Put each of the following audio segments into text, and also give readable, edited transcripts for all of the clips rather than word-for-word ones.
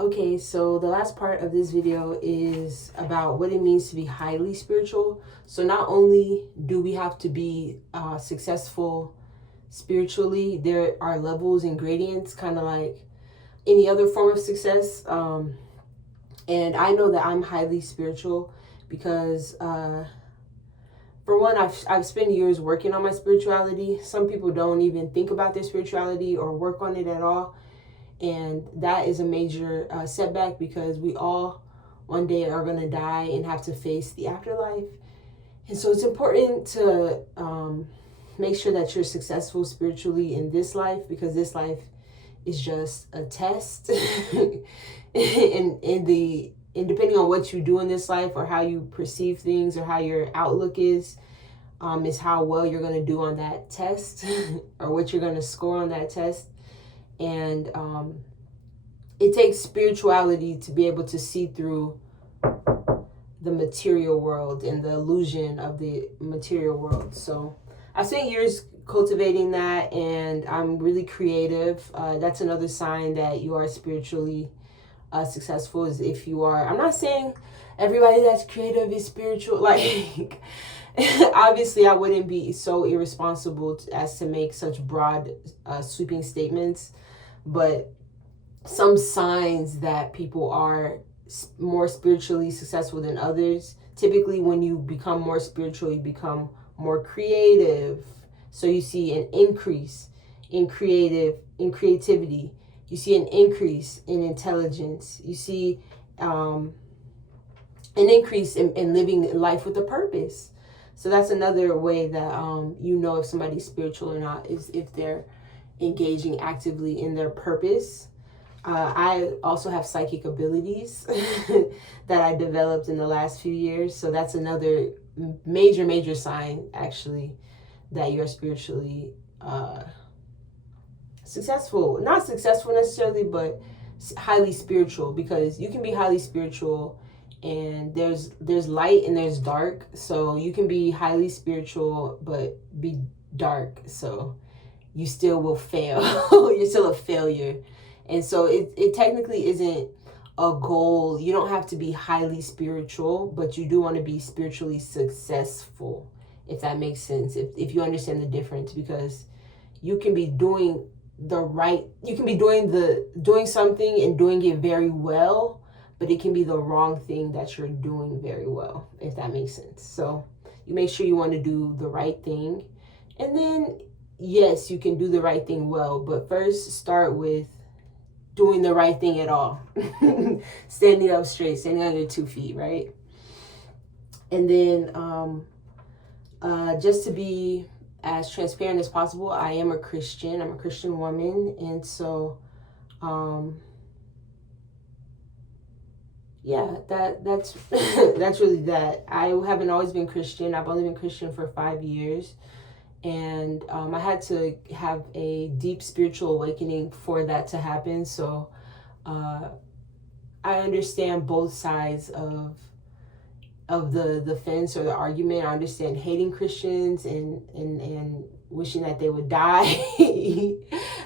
Okay, so the last part of this video is about what it means to be highly spiritual. So not only do we have to be successful spiritually, there are levels and gradients, kind of like any other form of success. And I know that I'm highly spiritual because, for one, I've spent years working on my spirituality. Some people don't even think about their spirituality or work on it at all. And that is a major setback because we all one day are going to die and have to face the afterlife. And so it's important to make sure that you're successful spiritually in this life, because this life is just a test. And depending on what you do in this life or how you perceive things or how your outlook is how well you're going to do on that test or what you're going to score on that test. And it takes spirituality to be able to see through the material world and the illusion of the material world. So I've spent years cultivating that, and I'm really creative. That's another sign that you are spiritually successful, is if you are. I'm not saying everybody that's creative is spiritual. Like, obviously, I wouldn't be so irresponsible as to make such broad, sweeping statements. But some signs that people are more spiritually successful than others. Typically, when you become more spiritual, you become more creative. So you see an increase in creativity. You see an increase in intelligence. You see an increase in living life with a purpose. So that's another way that you know if somebody's spiritual or not, is if they're engaging actively in their purpose. I also have psychic abilities that I developed in the last few years. So that's another major sign, actually, that you're spiritually successful. Not successful necessarily, but highly spiritual, because you can be highly spiritual and there's light and there's dark. So you can be highly spiritual but be dark. So you still will fail. You're still a failure. And so it technically isn't a goal. You don't have to be highly spiritual, but you do want to be spiritually successful, if that makes sense. If you understand the difference, because you can be doing doing something and doing it very well, but it can be the wrong thing that you're doing very well, if that makes sense. So you make sure you want to do the right thing. And then, yes, you can do the right thing well, but first start with doing the right thing at all. Standing up straight, standing on your 2 feet, right? And then just to be as transparent as possible, I am a Christian. I'm a Christian woman. And so yeah, that's that's really that. I haven't always been Christian. I've only been Christian for 5 years. And I had to have a deep spiritual awakening for that to happen. So I understand both sides of the fence or the argument. I understand hating Christians and wishing that they would die.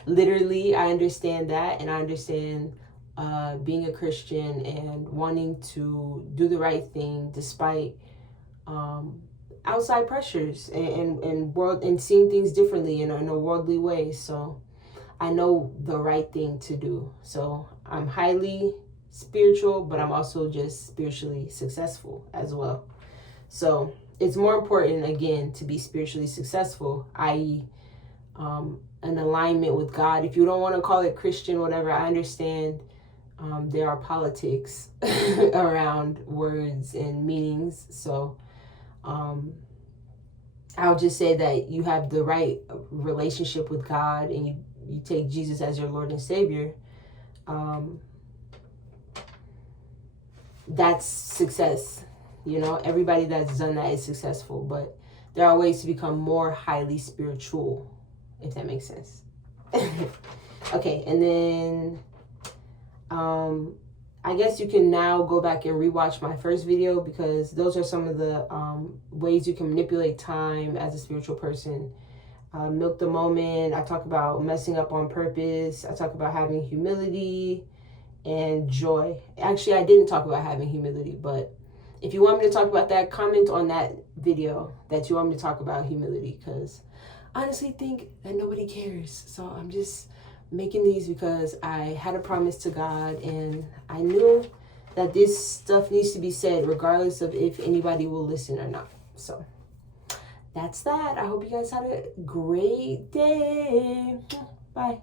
Literally, I understand that, and I understand being a Christian and wanting to do the right thing despite outside pressures and seeing things differently in a worldly way. So I know the right thing to do. So I'm highly spiritual, but I'm also just spiritually successful as well. So it's more important, again, to be spiritually successful, i.e. An alignment with God. If you don't want to call it Christian, whatever, I understand there are politics around words and meanings. So I'll just say that you have the right relationship with God and you take Jesus as your Lord and Savior. That's success. You know, everybody that's done that is successful, but there are ways to become more highly spiritual, if that makes sense. Okay, and then I guess you can now go back and rewatch my first video, because those are some of the ways you can manipulate time as a spiritual person. Milk the moment. I talk about messing up on purpose. I talk about having humility and joy. Actually, I didn't talk about having humility, but if you want me to talk about that, comment on that video that you want me to talk about humility, because I honestly think that nobody cares. So I'm just making these because I had a promise to God, and I knew that this stuff needs to be said regardless of if anybody will listen or not. So that's that. I hope you guys had a great day. Bye.